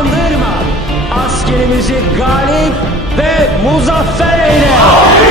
utandırma. Askerimizi galip ve muzaffer eyle. Amin.